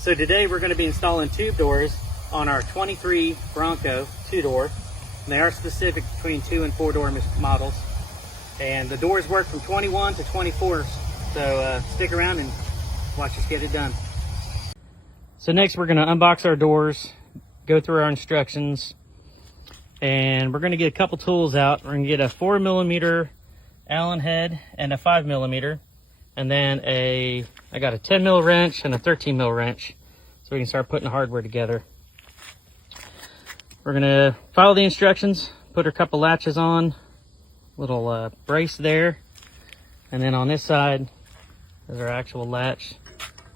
So today we're going to be installing tube doors on our 23 Bronco 2-door. They are specific between 2 and 4 door models. And the doors work from 21 to 24. So stick around and watch us get it done. So next we're going to unbox our doors, go through our instructions, and we're going to get a couple tools out. We're going to get a 4mm Allen head and a 5mm. And then I got a 10mm wrench and a 13mm wrench, so we can start putting the hardware together. We're gonna follow the instructions, put a couple latches on, little brace there, and then on this side is our actual latch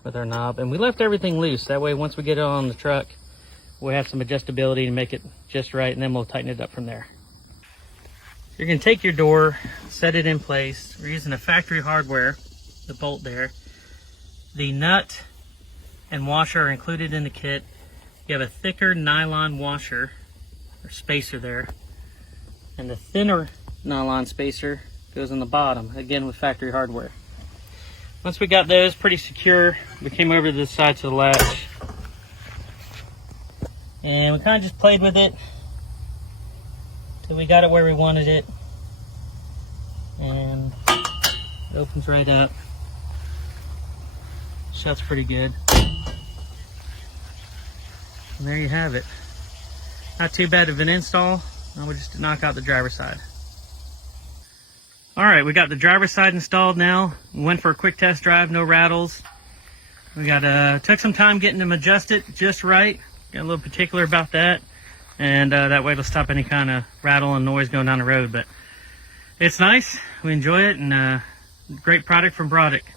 with our knob. And we left everything loose, that way once we get it on the truck, we'll have some adjustability to make it just right, and then we'll tighten it up from there. You're gonna take your door, set it in place. We're using a factory hardware, the bolt there. The nut and washer are included in the kit. You have a thicker nylon washer or spacer there, and the thinner nylon spacer goes on the bottom, again with factory hardware. Once we got those pretty secure, we came over to the side to the latch, and we kind of just played with it till we got it where we wanted it, and it opens right up. Shuts pretty good. And there you have it. Not too bad of an install. Now we just knock out the driver's side. All right, we got the driver's side installed now. We went for a quick test drive, no rattles. We got took some time getting them adjusted just right. Got a little particular about that, and that way it'll stop any kind of rattle and noise going down the road. But it's nice. We enjoy it, and great product from Broaddict.